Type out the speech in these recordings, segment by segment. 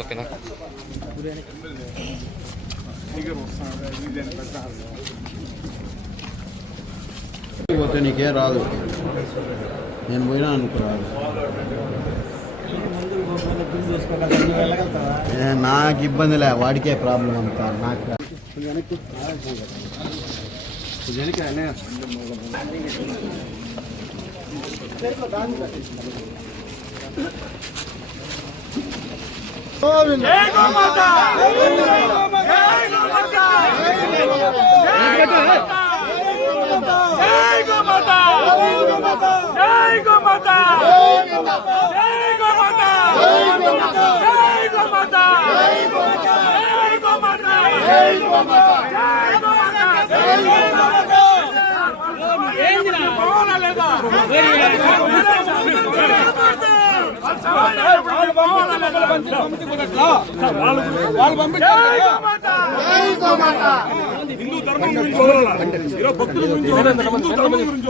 ఓకేనా పోతే నీకే రాదు నేను పోయినా అనుకో రాదు ఏ, నాకు ఇబ్బంది లే వాడికే ప్రాబ్లం అంతా నాకు ఏంది పోవాలా లేదా? హిందూ ధర్మం గురించి గురించి హిందూ ధర్మం గురించి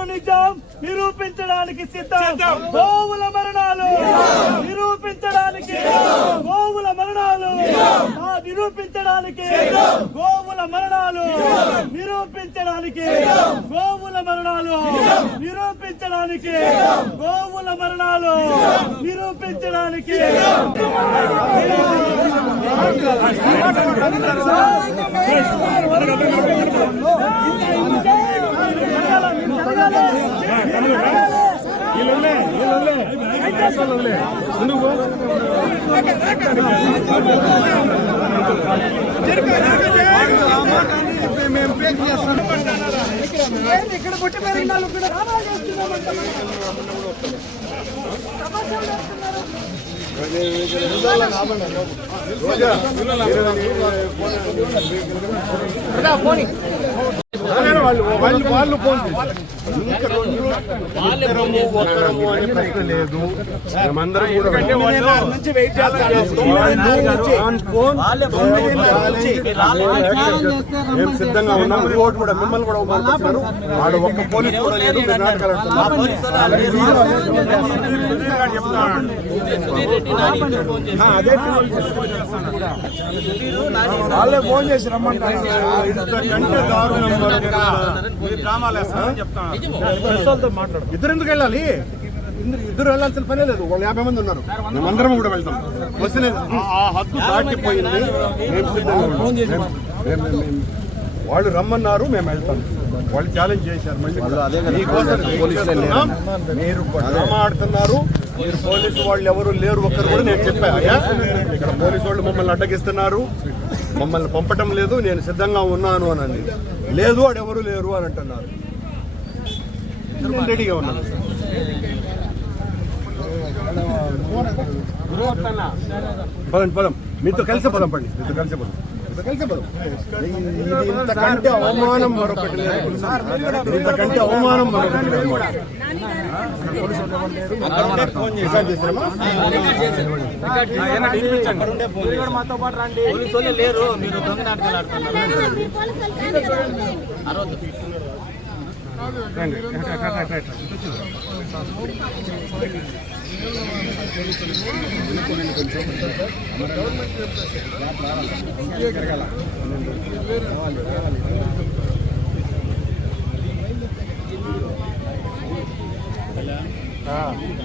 మరణాలు నిజం నిరూపించడానికి సిద్ధం. గోవుల మరణాలు. నిరూపించడానికి గోవుల మరణాలు. నిరూపించడానికి గోవుల మరణాలు. నిరూపించడానికి గోవుల మరణాలు. నిరూపించడానికి గోవుల మరణాలు. నిరూపించడానికి ఇక్కడ పుట్టి వాళ్ళు వాళ్ళు వాళ్ళు ఫోన్ ఇంకా రెండు లేదు. మేమందరం మేము సిద్ధంగా ఉన్నాం? ఓటు కూడా మిమ్మల్ని కూడా పంపిస్తున్నారు వాడు ఒక్క పోలీస్ కూడా లేదు. అదే వాళ్ళే ఫోన్ చేసి రమ్మంటారు. ఇంతకంటే దారుణం. ఇద్దరు ఎందుకు వెళ్ళాలి? ఇద్దరు- వెళ్ళాల్సిన పనే లేదు. వాళ్ళు యాభై మంది ఉన్నారు. మేమందరం కూడా వెళ్తాం. వస్తే ఆ హద్దు దాటిపోయింది. వాళ్ళు రమ్మన్నారు మేము వెళ్తాం. వాళ్ళు ఛాలెంజ్ చేశారు. మీరు ఆడుతున్నారు మీరు పోలీసు వాళ్ళు ఎవరు లేరు ఒక్కరు కూడా నేను చెప్పా. అయ్యా ఇక్కడ పోలీసు వాళ్ళు మమ్మల్ని అడ్డగిస్తున్నారు. మమ్మల్ని పంపటం లేదు. నేను సిద్ధంగా ఉన్నాను అని. లేదు వాడు ఎవరు లేరు అని అంటున్నారు. నేను రెడీగా ఉన్నాను పదండి పదం. మీతో కలిసి పదం పండి. మీతో కలిసి పదం. ఇది ఇంతకంటే అవమానం మరొకటి లేదు. ఇంతకంటే అవమానం మరొకటి లేదు? మాతో పాటు రండి. లేరు. మీరు దొంగ నాటకాలు ఆడుతున్నారు. గవర్నమెంట్